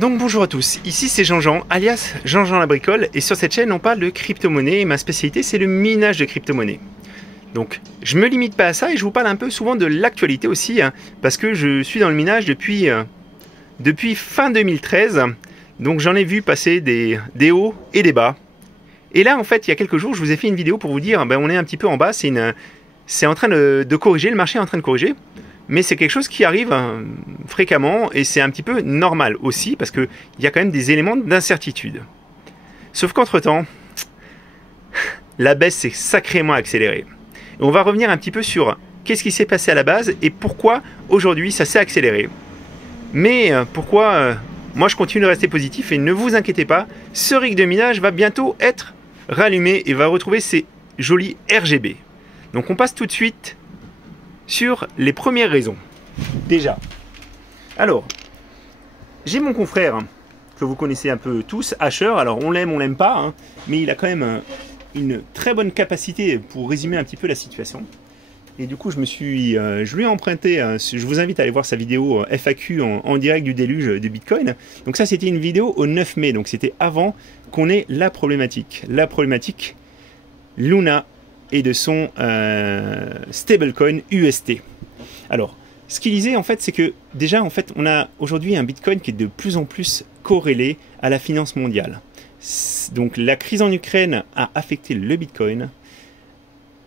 Donc bonjour à tous, ici c'est Jean-Jean, alias Jean-Jean la bricole, et sur cette chaîne on parle de crypto-monnaie et ma spécialité c'est le minage de crypto-monnaie. Donc je me limite pas à ça et je vous parle un peu souvent de l'actualité aussi, parce que je suis dans le minage depuis fin 2013, donc j'en ai vu passer des hauts et des bas. Et là en fait il y a quelques jours je vous ai fait une vidéo pour vous dire, on est un petit peu en bas, c'est en train de corriger, le marché est en train de corriger. Mais c'est quelque chose qui arrive fréquemment et c'est un petit peu normal aussi parce qu'il y a quand même des éléments d'incertitude. Sauf qu'entre-temps, la baisse s'est sacrément accélérée. Et on va revenir un petit peu sur qu'est-ce qui s'est passé à la base et pourquoi aujourd'hui ça s'est accéléré. Mais pourquoi moi je continue de rester positif et ne vous inquiétez pas, ce rig de minage va bientôt être rallumé et va retrouver ses jolis RGB. Donc on passe tout de suite sur les premières raisons. Déjà, alors, j'ai mon confrère que vous connaissez un peu tous, Asher. Alors on l'aime pas, hein, mais il a quand même une très bonne capacité pour résumer un petit peu la situation. Et du coup, je lui ai emprunté, je vous invite à aller voir sa vidéo FAQ en direct du déluge de Bitcoin. Donc ça, c'était une vidéo au 9 mai, donc c'était avant qu'on ait la problématique. La problématique Luna et de son stablecoin UST. Alors, ce qu'il disait en fait, c'est que déjà en fait, on a aujourd'hui un Bitcoin qui est de plus en plus corrélé à la finance mondiale. Donc la crise en Ukraine a affecté le Bitcoin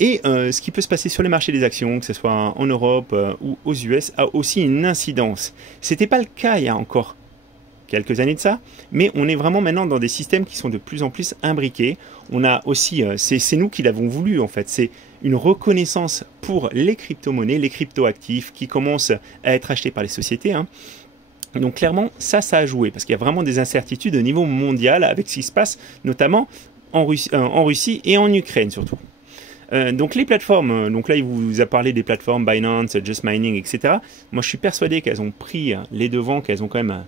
et ce qui peut se passer sur les marchés des actions, que ce soit en Europe ou aux US, a aussi une incidence. C'était pas le cas il y a encore quelques années de ça, mais on est vraiment maintenant dans des systèmes qui sont de plus en plus imbriqués. On a aussi, c'est nous qui l'avons voulu en fait, c'est une reconnaissance pour les crypto-monnaies, les crypto-actifs qui commencent à être achetés par les sociétés. Donc clairement, ça a joué, parce qu'il y a vraiment des incertitudes au niveau mondial avec ce qui se passe, notamment en Russie et en Ukraine surtout. Donc les plateformes, donc là il vous a parlé des plateformes Binance, Just Mining, etc. Moi je suis persuadé qu'elles ont pris les devants, qu'elles ont quand même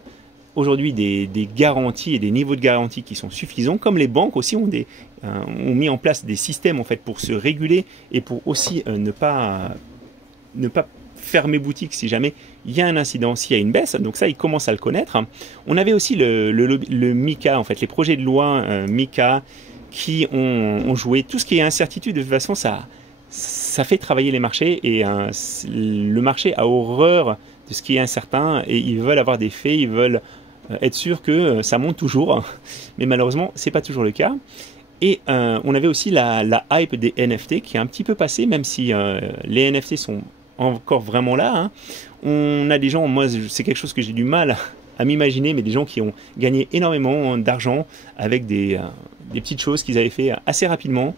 aujourd'hui des garanties et des niveaux de garantie qui sont suffisants, comme les banques aussi ont mis en place des systèmes en fait pour se réguler et pour aussi ne pas fermer boutique si jamais il y a un incident, s'il y a une baisse. Donc ça, ils commencent à le connaître. On avait aussi le MiCA, en fait, les projets de loi MiCA qui ont joué. Tout ce qui est incertitude, de toute façon, ça fait travailler les marchés et le marché a horreur de ce qui est incertain et ils veulent avoir des faits, ils veulent être sûrs que ça monte toujours, mais malheureusement c'est pas toujours le cas. Et on avait aussi la hype des NFT qui est un petit peu passée, même si les NFT sont encore vraiment là. On a des gens, moi c'est quelque chose que j'ai du mal à m'imaginer, mais des gens qui ont gagné énormément d'argent avec des petites choses qu'ils avaient fait assez rapidement.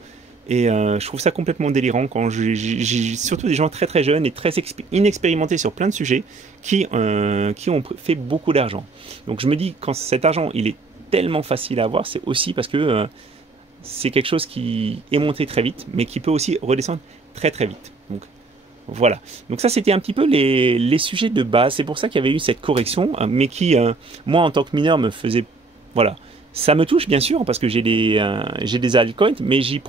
Et je trouve ça complètement délirant quand j'ai surtout des gens très très jeunes et très inexpérimentés sur plein de sujets qui ont fait beaucoup d'argent. Donc je me dis, quand cet argent il est tellement facile à avoir, c'est aussi parce que c'est quelque chose qui est monté très vite, mais qui peut aussi redescendre très très vite. Donc voilà. Donc ça c'était un petit peu les sujets de base. C'est pour ça qu'il y avait eu cette correction, mais qui, moi en tant que mineur, me faisait... Voilà. Ça me touche bien sûr parce que j'ai des altcoins, mais j'y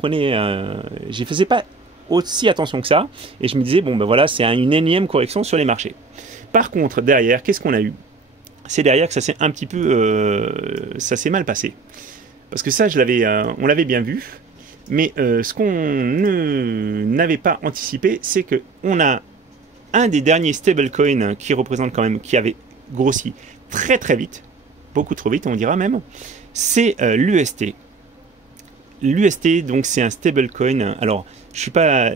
faisais pas aussi attention que ça. Et je me disais, bon ben voilà, c'est une énième correction sur les marchés. Par contre, derrière, qu'est-ce qu'on a eu? C'est derrière que ça s'est un petit peu... ça s'est mal passé. Parce que ça, on l'avait bien vu. Mais ce qu'on n'avait pas anticipé, c'est qu'on a un des derniers stablecoins qui représente quand même, qui avait grossi très très vite, beaucoup trop vite on dira même, c'est l'UST. L'UST, donc c'est un stablecoin. Alors, je suis pas...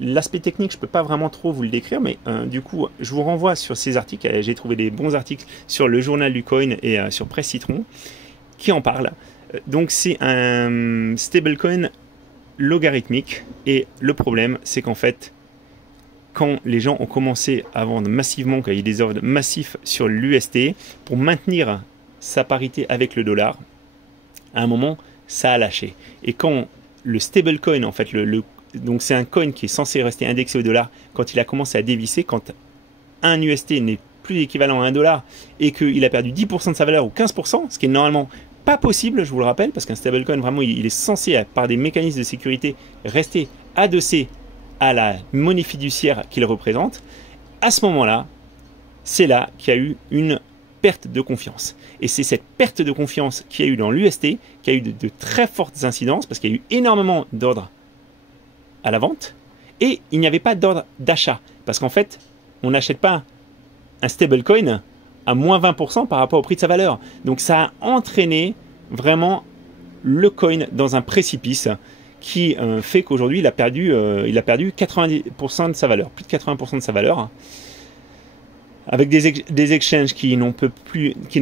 L'aspect technique, je peux pas vraiment trop vous le décrire, mais du coup, je vous renvoie sur ces articles. J'ai trouvé des bons articles sur le journal du coin et sur Presse Citron qui en parlent. Donc, c'est un stablecoin logarithmique. Et le problème, c'est qu'en fait, quand les gens ont commencé à vendre massivement, quand il y a eu des ordres massifs sur l'UST, pour maintenir sa parité avec le dollar, à un moment, ça a lâché. Et quand le stablecoin, en fait, donc c'est un coin qui est censé rester indexé au dollar, quand il a commencé à dévisser, quand un UST n'est plus équivalent à un dollar et qu'il a perdu 10% de sa valeur ou 15%, ce qui est normalement pas possible, je vous le rappelle, parce qu'un stablecoin, vraiment, il est censé, par des mécanismes de sécurité, rester adossé à la monnaie fiduciaire qu'il représente. À ce moment-là, c'est là qu'il y a eu une perte de confiance. Et c'est cette perte de confiance qu'il y a eu dans l'UST, qui a eu de très fortes incidences, parce qu'il y a eu énormément d'ordres à la vente, et il n'y avait pas d'ordre d'achat. Parce qu'en fait, on n'achète pas un stablecoin à moins 20% par rapport au prix de sa valeur. Donc ça a entraîné vraiment le coin dans un précipice qui fait qu'aujourd'hui il a perdu 90% de sa valeur, plus de 80% de sa valeur, avec des exchanges qui ne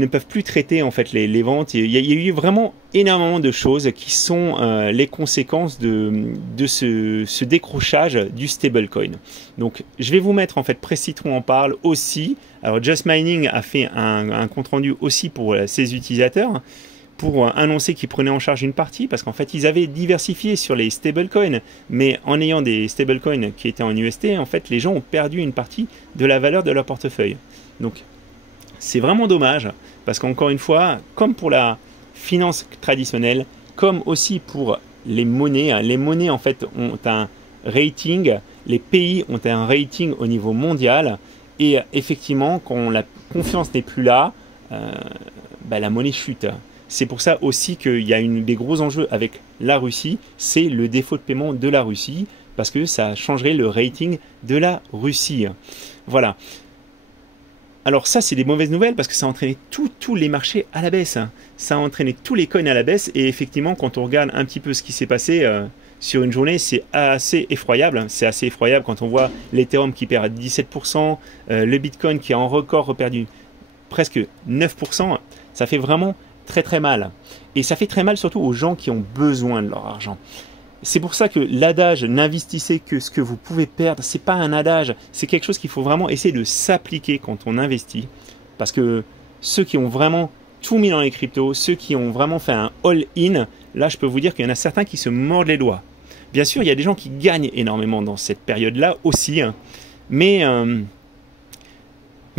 peuvent plus traiter en fait les ventes. Il y a eu vraiment énormément de choses qui sont les conséquences de ce décrochage du stablecoin. Donc je vais vous mettre en fait, Presse-Citron en parle aussi. Alors Just Mining a fait un compte rendu aussi pour ses utilisateurs, pour annoncer qu'ils prenaient en charge une partie, parce qu'en fait ils avaient diversifié sur les stablecoins, mais en ayant des stablecoins qui étaient en UST, en fait les gens ont perdu une partie de la valeur de leur portefeuille. Donc c'est vraiment dommage, parce qu'encore une fois, comme pour la finance traditionnelle, comme aussi pour les monnaies en fait ont un rating, les pays ont un rating au niveau mondial, et effectivement quand la confiance n'est plus là, la monnaie chute. C'est pour ça aussi qu'il y a des gros enjeux avec la Russie, c'est le défaut de paiement de la Russie, parce que ça changerait le rating de la Russie. Voilà. Alors ça, c'est des mauvaises nouvelles, parce que ça a entraîné tous les marchés à la baisse. Ça a entraîné tous les coins à la baisse, et effectivement, quand on regarde un petit peu ce qui s'est passé sur une journée, c'est assez effroyable. C'est assez effroyable quand on voit l'Ethereum qui perd 17%, le Bitcoin qui est en record reperdu presque 9%. Ça fait vraiment très mal, et ça fait très mal surtout aux gens qui ont besoin de leur argent. C'est pour ça que l'adage n'investissez que ce que vous pouvez perdre, c'est pas un adage, c'est quelque chose qu'il faut vraiment essayer de s'appliquer quand on investit, parce que ceux qui ont vraiment tout mis dans les cryptos, ceux qui ont vraiment fait un all-in, là je peux vous dire qu'il y en a certains qui se mordent les doigts. Bien sûr, il y a des gens qui gagnent énormément dans cette période-là aussi, mais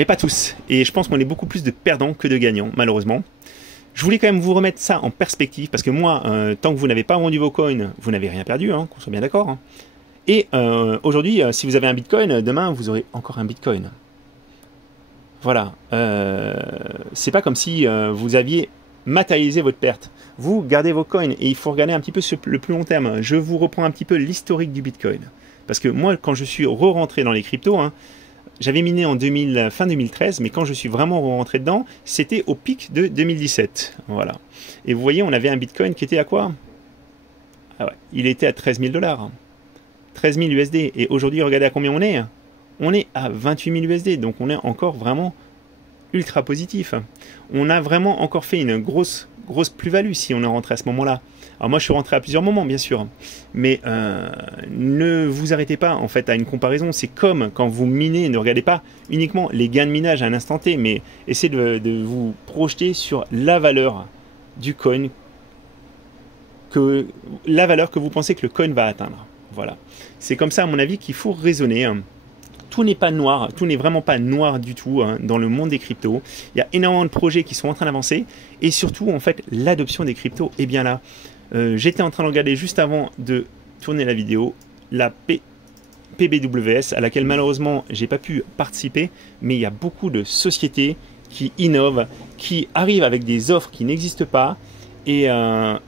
pas tous, et je pense qu'on est beaucoup plus de perdants que de gagnants, malheureusement. Je voulais quand même vous remettre ça en perspective, parce que moi, tant que vous n'avez pas vendu vos coins, vous n'avez rien perdu, qu'on soit bien d'accord. Et aujourd'hui, si vous avez un Bitcoin, demain, vous aurez encore un Bitcoin. Voilà. C'est pas comme si vous aviez matérialisé votre perte. Vous gardez vos coins, et il faut regarder un petit peu sur le plus long terme. Je vous reprends un petit peu l'historique du Bitcoin. Parce que moi, quand je suis re-rentré dans les cryptos, j'avais miné en fin 2013, mais quand je suis vraiment rentré dedans, c'était au pic de 2017. Voilà. Et vous voyez, on avait un Bitcoin qui était à quoi? Ah ouais, il était à 13 000 $. 13 000 USD. Et aujourd'hui, regardez à combien on est. On est à 28 000 USD. Donc on est encore vraiment ultra positif. On a vraiment encore fait une grosse plus-value si on est rentré à ce moment-là. Alors moi je suis rentré à plusieurs moments bien sûr, mais ne vous arrêtez pas en fait à une comparaison. C'est comme quand vous minez, ne regardez pas uniquement les gains de minage à un instant T, mais essayez de vous projeter sur la valeur du coin, la valeur que vous pensez que le coin va atteindre. Voilà, c'est comme ça à mon avis qu'il faut raisonner. Tout n'est pas noir, tout n'est vraiment pas noir du tout dans le monde des cryptos. Il y a énormément de projets qui sont en train d'avancer, et surtout en fait l'adoption des cryptos est bien là. J'étais en train de regarder juste avant de tourner la vidéo la PBWS, à laquelle malheureusement j'ai pas pu participer, mais il y a beaucoup de sociétés qui innovent, qui arrivent avec des offres qui n'existent pas, et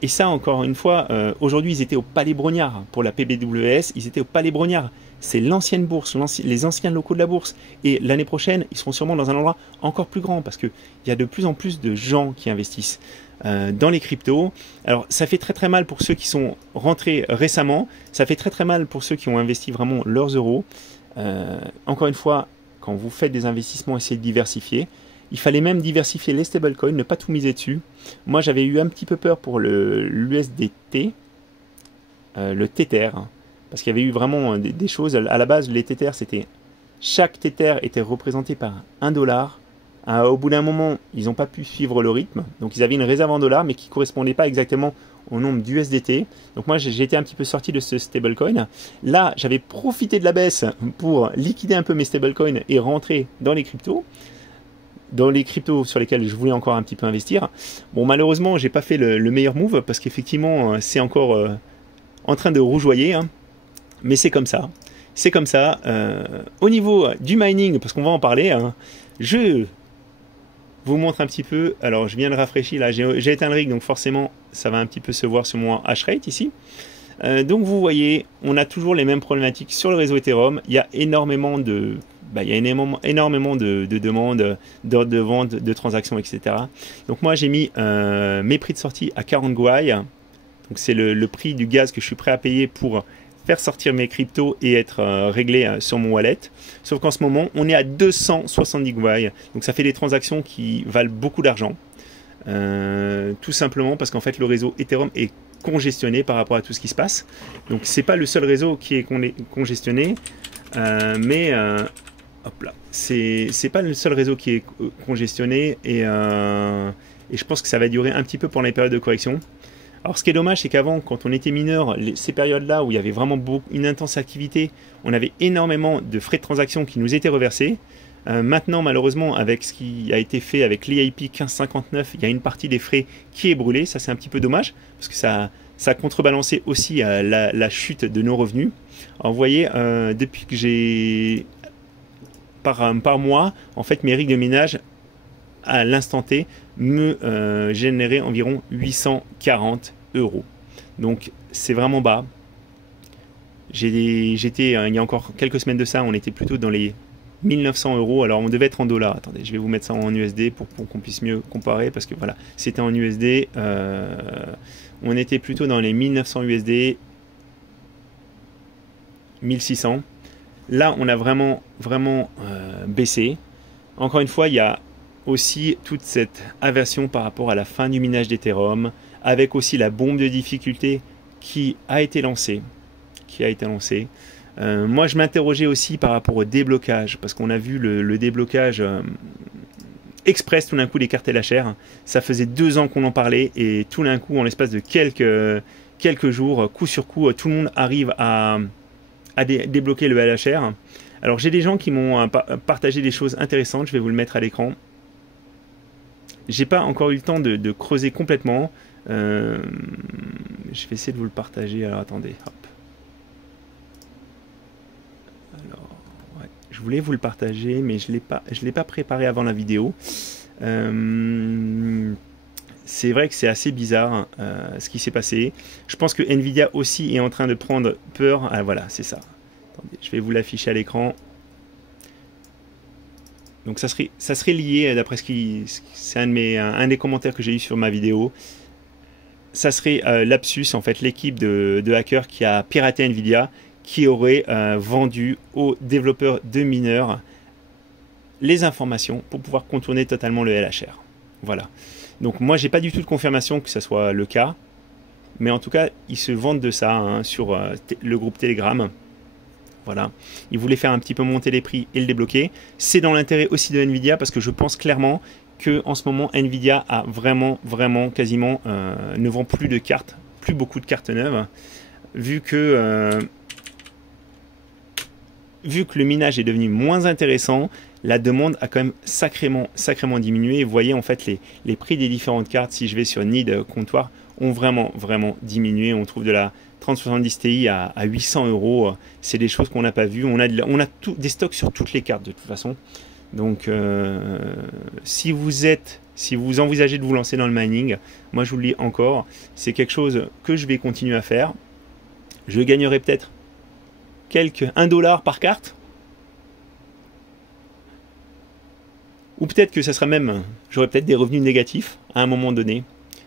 ça encore une fois, aujourd'hui ils étaient au Palais Brognard pour la PBWS, ils étaient au Palais Brognard. C'est l'ancienne bourse, les anciens locaux de la bourse. Et l'année prochaine, ils seront sûrement dans un endroit encore plus grand, parce qu'il y a de plus en plus de gens qui investissent dans les cryptos. Alors ça fait très mal pour ceux qui sont rentrés récemment, ça fait très mal pour ceux qui ont investi vraiment leurs euros. Encore une fois, quand vous faites des investissements, essayez de diversifier. Il fallait même diversifier les stablecoins, ne pas tout miser dessus. Moi j'avais eu un petit peu peur pour l'USDT, le Tether, parce qu'il y avait eu vraiment des choses. À la base, les Tether, chaque Tether était représenté par $1. Au bout d'un moment, ils n'ont pas pu suivre le rythme. Donc, ils avaient une réserve en dollars, mais qui ne correspondait pas exactement au nombre d'USDT. Donc, moi, j'ai été un petit peu sorti de ce stablecoin. Là, j'avais profité de la baisse pour liquider un peu mes stablecoins et rentrer dans les cryptos. Dans les cryptos sur lesquels je voulais encore un petit peu investir. Bon, malheureusement, j'ai pas fait le meilleur move, parce qu'effectivement, c'est encore en train de rougeoyer. Mais c'est comme ça. C'est comme ça. Au niveau du mining, parce qu'on va en parler, je vous montre un petit peu. Alors, je viens de rafraîchir là, j'ai éteint le rig, donc forcément, ça va un petit peu se voir sur mon hash rate ici. Donc, vous voyez, on a toujours les mêmes problématiques sur le réseau Ethereum. Il y a énormément de demandes, d'ordres de vente, de transactions, etc. Donc moi j'ai mis mes prix de sortie à 40 Gwei. Donc c'est le prix du gaz que je suis prêt à payer pour faire sortir mes cryptos et être réglé sur mon wallet. Sauf qu'en ce moment on est à 270 Gwei. Donc ça fait des transactions qui valent beaucoup d'argent. Tout simplement parce qu'en fait le réseau Ethereum est congestionné par rapport à tout ce qui se passe. Donc c'est pas le seul réseau qui est congestionné, mais hop là, c'est pas le seul réseau qui est congestionné et je pense que ça va durer un petit peu pendant les périodes de correction. Alors ce qui est dommage, c'est qu'avant, quand on était mineur, ces périodes-là où il y avait vraiment une intense activité, on avait énormément de frais de transaction qui nous étaient reversés. Maintenant, malheureusement, avec ce qui a été fait avec l'EIP 1559, il y a une partie des frais qui est brûlée. Ça, c'est un petit peu dommage parce que ça a contrebalancé aussi la chute de nos revenus. Alors, vous voyez, depuis que j'ai par mois, en fait, mes rigs de minage à l'instant T me généraient environ 840 €. Donc, c'est vraiment bas. J'étais, il y a encore quelques semaines de ça, on était plutôt dans les 1900 €. Alors, on devait être en dollars. Attendez, je vais vous mettre ça en USD pour qu'on puisse mieux comparer parce que voilà, c'était en USD. On était plutôt dans les 1900 USD, 1600. Là, on a vraiment baissé. Encore une fois, il y a aussi toute cette aversion par rapport à la fin du minage d'Ethereum, avec aussi la bombe de difficulté qui a été lancée. Moi, je m'interrogeais aussi par rapport au déblocage, parce qu'on a vu le déblocage express tout d'un coup des cartes LHR. Ça faisait 2 ans qu'on en parlait, et tout d'un coup, en l'espace de quelques jours, coup sur coup, tout le monde arrive à débloquer le LHR. Alors j'ai des gens qui m'ont partagé des choses intéressantes, je vais vous le mettre à l'écran. J'ai pas encore eu le temps de creuser complètement. Je vais essayer de vous le partager. Alors attendez, hop. Alors, ouais, je voulais vous le partager, mais je l'ai pas préparé avant la vidéo. C'est vrai que c'est assez bizarre ce qui s'est passé. Je pense que Nvidia aussi est en train de prendre peur. Ah voilà, c'est ça. Attendez, je vais vous l'afficher à l'écran. Donc ça serait lié, d'après c'est un des commentaires que j'ai eu sur ma vidéo. Ça serait Lapsus, en fait, l'équipe de hackers qui a piraté Nvidia, qui aurait vendu aux développeurs de mineurs les informations pour pouvoir contourner totalement le LHR. Voilà. Donc moi, j'ai pas du tout de confirmation que ça soit le cas, mais en tout cas, ils se vantent de ça sur le groupe Telegram. Voilà. Ils voulaient faire un petit peu monter les prix et le débloquer. C'est dans l'intérêt aussi de Nvidia parce que je pense clairement que en ce moment, Nvidia a vraiment quasiment ne vend plus de cartes, plus beaucoup de cartes neuves, vu que le minage est devenu moins intéressant. La demande a quand même sacrément diminué. Et vous voyez en fait les prix des différentes cartes, si je vais sur Need Comptoir, ont vraiment diminué. On trouve de la 3070 Ti à 800 €. C'est des choses qu'on n'a pas vues. On a des stocks sur toutes les cartes de toute façon. Donc si vous envisagez de vous lancer dans le mining, moi je vous le dis encore, c'est quelque chose que je vais continuer à faire. Je gagnerai peut-être $1 par carte. Ou peut-être que ça sera même, j'aurai peut-être des revenus négatifs à un moment donné.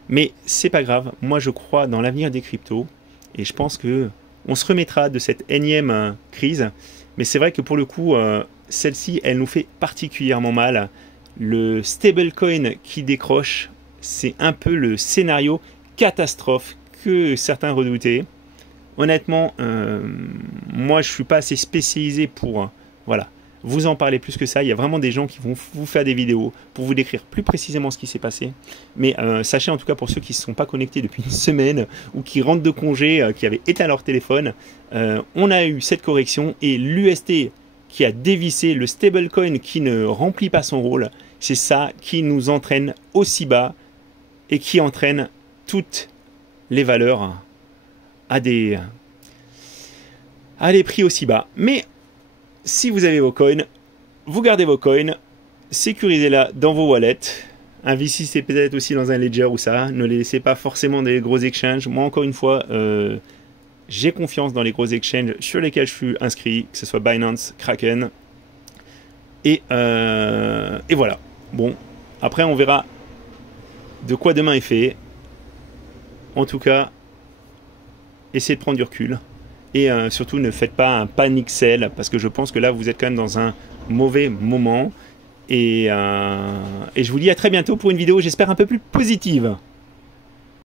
Mais c'est pas grave, moi je crois dans l'avenir des cryptos et je pense que on se remettra de cette énième crise. Mais c'est vrai que pour le coup, celle-ci, elle nous fait particulièrement mal. Le stablecoin qui décroche, c'est un peu le scénario catastrophe que certains redoutaient. Honnêtement, moi je suis pas assez spécialisé pour vous en parler plus que ça. Il y a vraiment des gens qui vont vous faire des vidéos pour vous décrire plus précisément ce qui s'est passé. Mais sachez en tout cas pour ceux qui ne se sont pas connectés depuis une semaine ou qui rentrent de congé, qui avaient éteint leur téléphone, on a eu cette correction et l'UST qui a dévissé, le stablecoin qui ne remplit pas son rôle, c'est ça qui nous entraîne aussi bas et qui entraîne toutes les valeurs à des prix aussi bas. Mais si vous avez vos coins, vous gardez vos coins, sécurisez-la dans vos wallets Investissez peut-être aussi dans un ledger ou ça. Ne les laissez pas forcément des gros exchanges. Moi, encore une fois, j'ai confiance dans les gros exchanges sur lesquels je suis inscrit, que ce soit Binance, Kraken. Et voilà. Bon, après, on verra de quoi demain est fait. En tout cas, essayez de prendre du recul. Et surtout, ne faites pas un panic sell, parce que je pense que là, vous êtes quand même dans un mauvais moment. Et je vous dis à très bientôt pour une vidéo, j'espère, un peu plus positive.